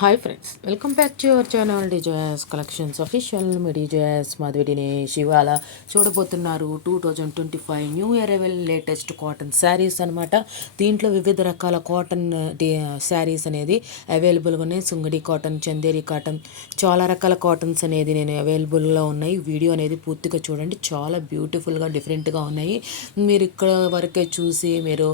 Hi friends, welcome back to your channel deserves collections official. Me deserves Madhavi Dinesh ఇవాళ చూడబోతున్నారు 2025 new arrival latest cotton saris అనమాట. దీంట్లో వివిధ రకాల కాటన్ శారీస్ అనేది అవైలబుల్గా ఉన్నాయి. సుంగడి కాటన్, చందేరి కాటన్, చాలా రకాల కాటన్స్ అనేది నేను అవైలబుల్గా ఉన్నాయి. వీడియో అనేది పూర్తిగా చూడండి, చాలా బ్యూటిఫుల్గా డిఫరెంట్గా ఉన్నాయి. మీరు ఇక్కడ వరకే చూసి మీరు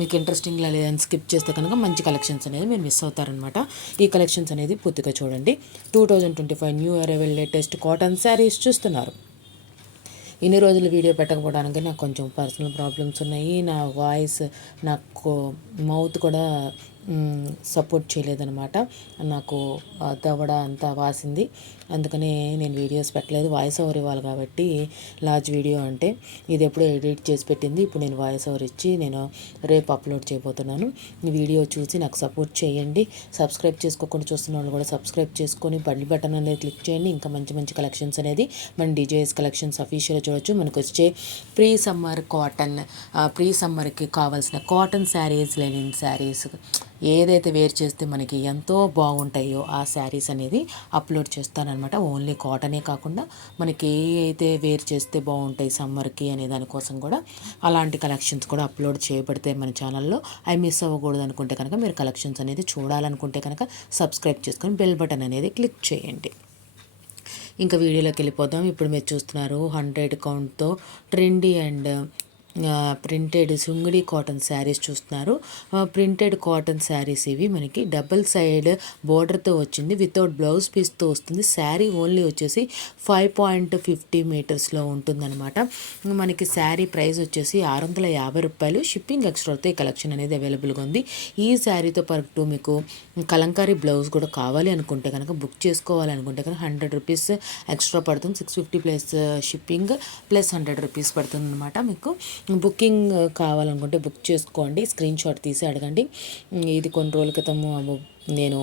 మీకు ఇంట్రెస్టింగ్గా లేదని స్కిప్ చేస్తే కనుక మంచి కలెక్షన్స్ అనేది మీరు మిస్ అవుతారనమాట. ఈ కలెక్షన్స్ అనేది పూర్తిగా చూడండి. 2025 new arrival latest cotton saris చూస్తున్నారు. ఇన్ని రోజులు వీడియో పెట్టకపోవడానికి నాకు కొంచెం పర్సనల్ ప్రాబ్లమ్స్ ఉన్నాయి. నా వాయిస్, నాకు మౌత్ కూడా సపోర్ట్ చేయలేదన్నమాట. నాకు దవడ అంతా వాసింది, అందుకనే నేను వీడియోస్ పెట్టలేదు. వాయిస్ ఓవర్ ఇవ్వాలి కాబట్టి లార్జ్ వీడియో అంటే ఇది ఎప్పుడో ఎడిట్ చేసి పెట్టింది. ఇప్పుడు నేను వాయిస్ ఓవర్ ఇచ్చి నేను రేపు అప్లోడ్ చేయబోతున్నాను. ఈ వీడియో చూసి నాకు సపోర్ట్ చేయండి. సబ్స్క్రైబ్ చేసుకోకుండా చూస్తున్న వాళ్ళు కూడా సబ్స్క్రైబ్ చేసుకొని బెల్ బటన్ అనేది క్లిక్ చేయండి. ఇంకా మంచి మంచి కలెక్షన్స్ అనేది మన డిజేఎస్ కలెక్షన్స్ అఫీషియల్ చూడొచ్చు. మనకు వచ్చే ప్రీ సమ్మర్ కాటన్, ప్రీ సమ్మర్కి కావాల్సిన కాటన్ శారీస్, లెనిన్ శారీస్ ఏదైతే వేర్ చేస్తే మనకి ఎంతో బాగుంటాయో ఆ శారీస్ అనేది అప్లోడ్ చేస్తానన్నమాట. ఓన్లీ కాటనే కాకుండా మనకి ఏ అయితే వేర్ చేస్తే బాగుంటాయి సమ్మర్కి అనే దానికోసం కూడా అలాంటి కలెక్షన్స్ కూడా అప్లోడ్ చేయబడతాయి మన ఛానల్లో. అవి మిస్ అవ్వకూడదు అనుకుంటే కనుక, మీరు కలెక్షన్స్ అనేది చూడాలనుకుంటే కనుక సబ్స్క్రైబ్ చేసుకొని బెల్ బటన్ అనేది క్లిక్ చేయండి. ఇంకా వీడియోలోకి వెళ్ళిపోదాం. ఇప్పుడు మీరు చూస్తున్నారు 100 కౌంట్తో ట్రెండీ అండ్ ప్రింటెడ్ సుంగిడి కాటన్ శారీస్ చూస్తున్నారు. ప్రింటెడ్ కాటన్ శారీస్ ఇవి మనకి డబుల్ సైడ్ బోర్డర్తో వచ్చింది, వితౌట్ బ్లౌజ్ పీస్తో వస్తుంది. శారీ ఓన్లీ వచ్చేసి 5.50 మీటర్స్లో ఉంటుందన్నమాట. మనకి శారీ ప్రైస్ వచ్చేసి 650 రూపాయలు. షిప్పింగ్ ఎక్స్ట్రాతో ఈ కలెక్షన్ అనేది అవైలబుల్గా ఉంది. ఈ శారీతో పాటు మీకు కలంకారీ బ్లౌజ్ కూడా కావాలి అనుకుంటే కనుక, బుక్ చేసుకోవాలనుకుంటే కనుక 100 రూపీస్ ఎక్స్ట్రా పడుతుంది. 650 ప్లస్ షిప్పింగ్ ప్లస్ 100 రూపీస్ పడుతుంది అనమాట. మీకు బుకింగ్ కావాలనుకుంటే బుక్ చేసుకోండి. స్క్రీన్ షాట్ తీసి అడగండి. ఇది కొన్ని రోజుల క్రితం నేను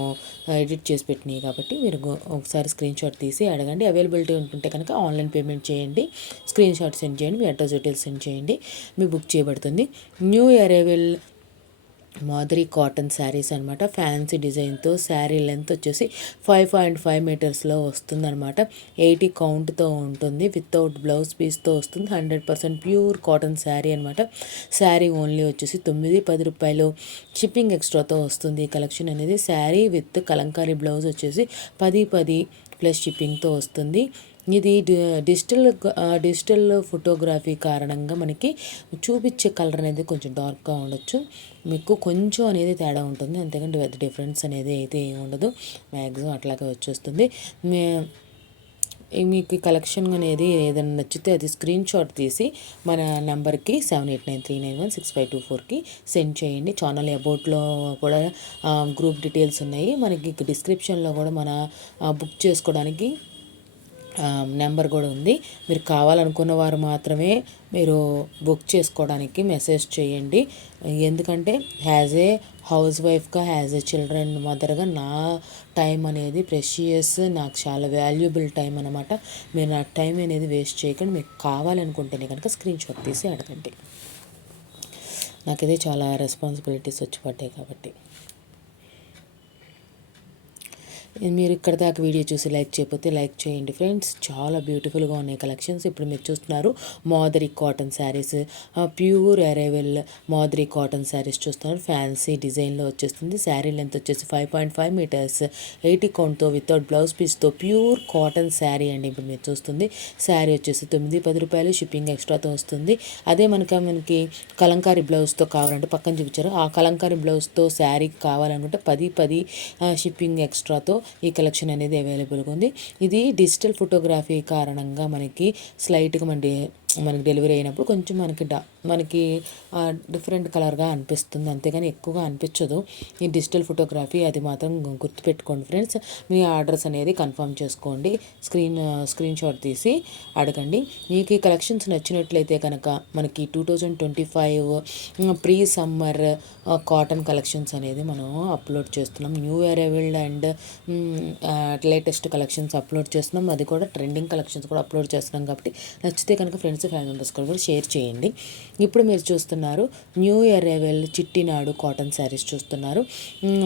ఎడిట్ చేసి పెట్టినాయి కాబట్టి మీరు ఒకసారి స్క్రీన్ షాట్ తీసి అడగండి. అవైలబిలిటీ ఉంటుంటే కనుక ఆన్లైన్ పేమెంట్ చేయండి. స్క్రీన్ షాట్ సెండ్ చేయండి, మీ అడ్రస్ డీటెయిల్స్ సెండ్ చేయండి, మీ బుక్ చేయబడుతుంది. న్యూ అరైవల్ మాదిరి కాటన్ శారీస్ అనమాట. ఫ్యాన్సీ డిజైన్తో శారీ లెంత్ వచ్చేసి 5.5 మీటర్స్లో వస్తుందన్నమాట. 80 కౌంట్తో ఉంటుంది, వితౌట్ బ్లౌజ్ పీస్తో వస్తుంది. 100% ప్యూర్ కాటన్ శారీ అనమాట. శారీ ఓన్లీ వచ్చేసి 910 రూపాయలు. షిప్పింగ్ ఎక్స్ట్రాతో వస్తుంది ఈ కలెక్షన్ అనేది. శారీ విత్ కలంకారీ బ్లౌజ్ వచ్చేసి 10 ప్లస్ షిప్పింగ్తో వస్తుంది. ఇది డిజిటల్ ఫోటోగ్రఫీ కారణంగా మనకి చూపించే కలర్ అనేది కొంచెం డార్క్గా ఉండొచ్చు, మీకు కొంచెం అనేది తేడా ఉంటుంది, అంతేకంటే పెద్ద డిఫరెన్స్ అనేది అయితే ఏమి ఉండదు. మ్యాక్సిమం అట్లాగే వచ్చేస్తుంది. మీకు కలెక్షన్ అనేది ఏదైనా నచ్చితే అది స్క్రీన్ షాట్ తీసి మన నెంబర్కి 7893916524కి సెండ్ చేయండి. ఛానల్ అబౌట్లో కూడా గ్రూప్ డీటెయిల్స్ ఉన్నాయి. మనకి డిస్క్రిప్షన్లో కూడా మన బుక్ చేసుకోవడానికి నెంబర్ కూడా ఉంది. మీరు కావాలనుకున్న వారు మాత్రమే మీరు బుక్ చేసుకోవడానికి మెసేజ్ చేయండి. ఎందుకంటే యాజ్ ఏ హౌస్ వైఫ్గా, యాజ్ ఏ చిల్డ్రన్ మదర్గా నా టైం అనేది ప్రెషియస్, నాకు చాలా వాల్యుబుల్ టైం అనమాట. మీరు నా టైం అనేది వేస్ట్ చేయకండి. మీకు కావాలనుకుంటేనే కనుక స్క్రీన్ షాట్ తీసి అడగండి. నాకైతే చాలా రెస్పాన్సిబిలిటీస్ వచ్చి పడ్డాయి కాబట్టి. మీరు ఇక్కడ దాకా వీడియో చూసి లైక్ చేయకపోతే లైక్ చేయండి ఫ్రెండ్స్. చాలా బ్యూటిఫుల్గా ఉన్నాయి కలెక్షన్స్. ఇప్పుడు మీరు చూస్తున్నారు మాదిరి కాటన్ శారీస్, ప్యూర్ అరైవల్ మాదిరి కాటన్ శారీస్ చూస్తున్నారు. ఫ్యాన్సీ డిజైన్లో వచ్చేస్తుంది. శారీ లెంత్ వచ్చేసి 5.5 మీటర్స్, 80 కౌంట్తో వితౌట్ బ్లౌజ్ పీస్తో ప్యూర్ కాటన్ శారీ అండి. ఇప్పుడు మీరు చూస్తుంది శారీ వచ్చేసి 910 రూపాయలు. షిప్పింగ్ ఎక్స్ట్రాతో వస్తుంది. అదే మనకి కలంకారీ బ్లౌజ్తో కావాలంటే పక్కన చూపించారు, ఆ కలంకారీ బ్లౌజ్తో శారీ కావాలనుకుంటే 10 షిప్పింగ్ ఎక్స్ట్రాతో ఈ కలెక్షన్ అనేది అవైలబుల్గా ఉంది. ఇది డిజిటల్ ఫోటోగ్రఫీ కారణంగా మనకి స్లైట్గా మనకి డెలివరీ అయినప్పుడు కొంచెం మనకి డిఫరెంట్ కలర్గా అనిపిస్తుంది, అంతేగాని ఎక్కువగా అనిపించదు. ఈ డిజిటల్ ఫోటోగ్రఫీ అది మాత్రం గుర్తుపెట్టుకోండి ఫ్రెండ్స్. మీ ఆర్డర్స్ అనేది కన్ఫర్మ్ చేసుకోండి. స్క్రీన్ షాట్ తీసి అడగండి. మీకు ఈ కలెక్షన్స్ నచ్చినట్లయితే కనుక మనకి 2025 ప్రీ సమ్మర్ కాటన్ కలెక్షన్స్ అనేది మనం అప్లోడ్ చేస్తున్నాం. New arrival and latest collections upload చేస్తున్నాం. అది కూడా ట్రెండింగ్ కలెక్షన్స్ కూడా అప్లోడ్ చేస్తున్నాం కాబట్టి నచ్చితే కనుక ఫ్రెండ్స్ ఫ్రెండ్స్ ఫ్యామిలీ మెంబర్స్ కూడా షేర్ చేయండి. ఇప్పుడు మీరు చూస్తున్నారు new arrival Chettinad cotton saris చూస్తున్నారు.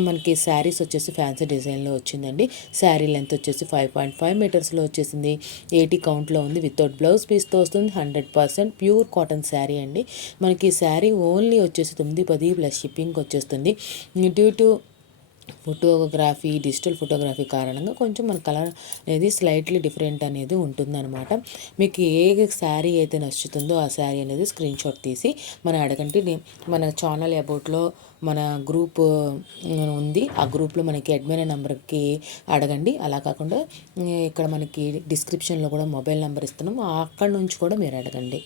మనకి శారీస్ వచ్చేసి ఫ్యాన్సీ డిజైన్లో వచ్చిందండి. శారీ లెంత్ వచ్చేసి 5.5 మీటర్స్లో వచ్చేసింది. 80 కౌంట్లో ఉంది. వితౌట్ బ్లౌజ్ పీస్తో వస్తుంది. 100% ప్యూర్ కాటన్ శారీ అండి. మనకి శారీ ఓన్లీ వచ్చేసి 910 ప్లస్ షిప్పింగ్ వచ్చేస్తుంది. డ్యూ టు డిజిటల్ ఫోటోగ్రఫీ కారణంగా కొంచెం మన కలర్ అనేది స్లైట్లీ డిఫరెంట్ అనేది ఉంటుందన్నమాట. మీకు ఏ శారీ అయితే నచ్చుతుందో ఆ శారీ అనేది స్క్రీన్ షాట్ తీసి మనం అడగండి. మన ఛానల్ అబౌట్లో మన గ్రూప్ ఉంది. ఆ గ్రూప్లో మనకి అడ్మిన్ నెంబర్కి అడగండి. అలా కాకుండా ఇక్కడ మనకి డిస్క్రిప్షన్లో కూడా మొబైల్ నెంబర్ ఇస్తున్నాం, అక్కడ నుంచి కూడా మీరు అడగండి.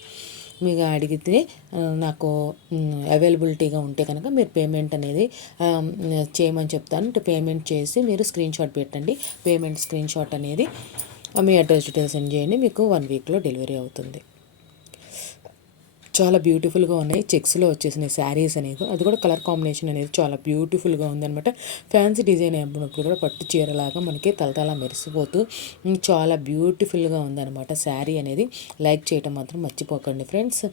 మీకు అడిగితే నాకు అవైలబిలిటీగా ఉంటే కనుక మీరు పేమెంట్ అనేది చేయమని చెప్తాను. పేమెంట్ చేసి మీరు స్క్రీన్ షాట్ పెట్టండి. పేమెంట్ స్క్రీన్ షాట్ అనేది మీ అడ్రస్ డీటెయిల్స్ సెండ్ చేయండి. మీకు 1 వీక్లో డెలివరీ అవుతుంది. చాలా బ్యూటిఫుల్గా ఉన్నాయి. చెక్స్లో వచ్చేసిన శారీస్ అనేది, అది కూడా కలర్ కాంబినేషన్ అనేది చాలా బ్యూటిఫుల్గా ఉందన్నమాట. ఫ్యాన్సీ డిజైన్ అయినప్పుడు కూడా పట్టు చీరలాగా మనకి తలతలా మెరిసిపోతూ చాలా బ్యూటిఫుల్గా ఉందన్నమాట శారీ అనేది. లైక్ చేయటం మాత్రం మర్చిపోకండి ఫ్రెండ్స్.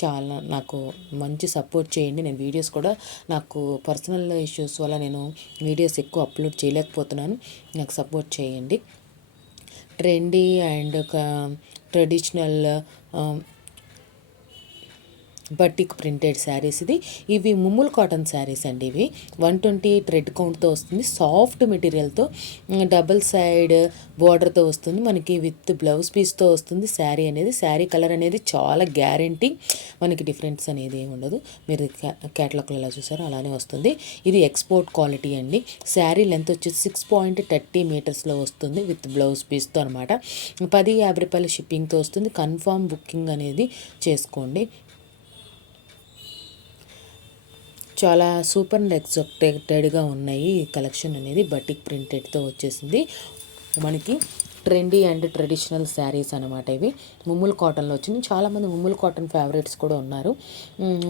చాలా నాకు మంచి సపోర్ట్ చేయండి. నేను వీడియోస్ కూడా నాకు పర్సనల్ ఇష్యూస్ వల్ల నేను వీడియోస్ ఎక్కువ అప్లోడ్ చేయలేకపోతున్నాను. నాకు సపోర్ట్ చేయండి. Trendy and traditional batik printed saris ఇవి ముమ్ముల్ కాటన్ శారీస్ అండి. ఇవి 120 థ్రెడ్ కౌంట్తో వస్తుంది. సాఫ్ట్ మెటీరియల్తో డబుల్ సైడ్ బార్డర్తో వస్తుంది. మనకి విత్ బ్లౌజ్ పీస్తో వస్తుంది శారీ అనేది. శారీ కలర్ అనేది చాలా గ్యారంటీ, మనకి డిఫరెన్స్ అనేది ఏమి ఉండదు. మీరు క్యాటలాగ్లో ఎలా చూసారో అలానే వస్తుంది. ఇది ఎక్స్పోర్ట్ క్వాలిటీ అండి. శారీ లెంత్ వచ్చేసి 6.30 మీటర్స్లో వస్తుంది విత్ బ్లౌజ్ పీస్తో అనమాట. 1050 రూపాయలు షిప్పింగ్తో వస్తుంది. కన్ఫామ్ బుకింగ్ అనేది చేసుకోండి. చాలా సూపర్ అండ్ ఎక్సెప్టెడ్గా ఉన్నాయి. ఈ కలెక్షన్ అనేది బటిక్ ప్రింటెడ్తో వచ్చేసింది. మనకి ట్రెండీ అండ్ ట్రెడిషనల్ శారీస్ అనమాట. ఇవి ముమ్ముల్ కాటన్లో వచ్చింది. చాలామంది ముమ్ముల్ కాటన్ ఫేవరెట్స్ కూడా ఉన్నారు.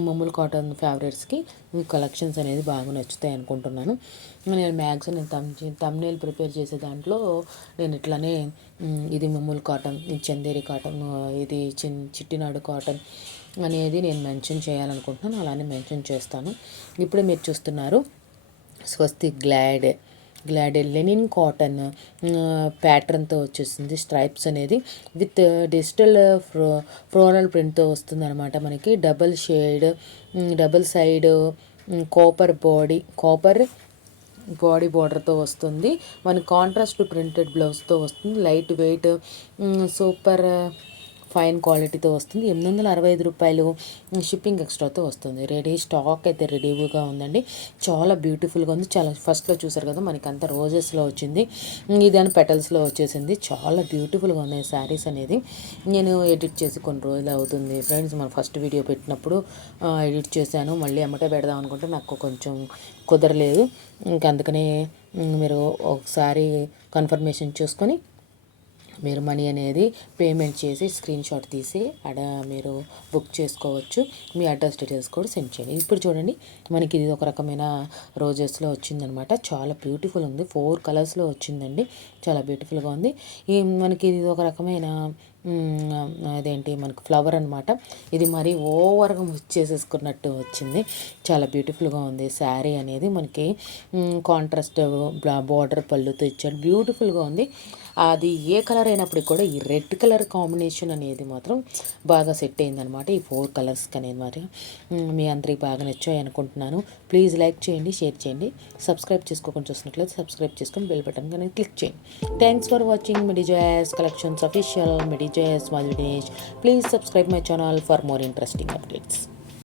ముమ్ముల్ కాటన్ ఫేవరెట్స్కి ఈ కలెక్షన్స్ అనేది బాగా నచ్చుతాయి అనుకుంటున్నాను. నేను మ్యాక్సిమం తమ్నేల్ ప్రిపేర్ చేసే దాంట్లో నేను ఇట్లానే ఇది ముమ్ముల్ కాటన్, ఇది చందేరి కాటన్, ఇది చిట్టినాడు కాటన్ అనేది నేను మెన్షన్ చేయాలనుకుంటున్నాను. అలానే మెన్షన్ చేస్తాను. ఇప్పుడు మీరు చూస్తున్నారు స్వస్తిక్ గ్లాడ్ లెనిన్ కాటన్ ప్యాటర్న్తో వచ్చేసింది. స్ట్రైప్స్ అనేది విత్ డిజిటల్ ఫ్లోరల్ ప్రింట్తో వస్తుంది అనమాట. మనకి డబుల్ సైడ్ కాపర్ బాడీ బార్డర్తో వస్తుంది. మనకి కాంట్రాస్ట్ ప్రింటెడ్ బ్లౌజ్తో వస్తుంది. లైట్ వెయిట్ సూపర్ ఫైన్ క్వాలిటీతో వస్తుంది. 865 రూపాయలు షిప్పింగ్ ఎక్స్ట్రాతో వస్తుంది. రెడీ స్టాక్ అయితే రెడీగా ఉందండి. చాలా బ్యూటిఫుల్గా ఉంది. చాలా ఫస్ట్లో చూసారు కదా, మనకి అంతా రోజెస్లో వచ్చింది. ఇదని పెటల్స్లో వచ్చేసింది. చాలా బ్యూటిఫుల్గా ఉన్నాయి శారీస్ అనేది. నేను ఎడిట్ చేసి కొన్ని రోజులు అవుతుంది ఫ్రెండ్స్. మన ఫస్ట్ వీడియో పెట్టినప్పుడు ఎడిట్ చేశాను. మళ్ళీ ఎమ్మటే పెడదాం అనుకుంటే నాకు కొంచెం కుదరలేదు. ఇంకా అందుకనే మీరు ఒకసారి కన్ఫర్మేషన్ చూసుకొని మీరు మనీ అనేది పేమెంట్ చేసి స్క్రీన్ షాట్ తీసి మీరు బుక్ చేసుకోవచ్చు. మీ అడ్రస్ డీటెయిల్స్ కూడా సెండ్ చేయండి. ఇప్పుడు చూడండి, మనకి ఇది ఒక రకమైన రోజెస్లో వచ్చిందనమాట. చాలా బ్యూటిఫుల్ ఉంది. 4 కలర్స్లో వచ్చిందండి. చాలా బ్యూటిఫుల్గా ఉంది. మనకి ఇది ఒక రకమైన అదేంటి మనకు ఫ్లవర్ అనమాట. ఇది మరీ ఓవర్గా చేసేసుకున్నట్టు వచ్చింది. చాలా బ్యూటిఫుల్గా ఉంది శారీ అనేది. మనకి కాంట్రాస్ట్ బార్డర్ పళ్ళుతో ఇచ్చాడు. బ్యూటిఫుల్గా ఉంది. అది ఏ కలర్ అయినప్పటికీ కూడా ఈ రెడ్ కలర్ కాంబినేషన్ అనేది మాత్రం బాగా సెట్ అయిందనమాట. ఈ 4 కలర్స్కి అనేది మరి మీ అందరికి బాగా నచ్చాయి అనుకుంటున్నాను. ప్లీజ్ లైక్ చేయండి, షేర్ చేయండి. సబ్స్క్రైబ్ చేసుకోకుండా చూసినట్లయితే సబ్స్క్రైబ్ చేసుకొని బెల్ బటన్ కానీ క్లిక్ చేయండి. Thanks for watching Midi Joyas collections official. Midi Joyas Madhavi Dinesh. Please subscribe my channel for more interesting updates.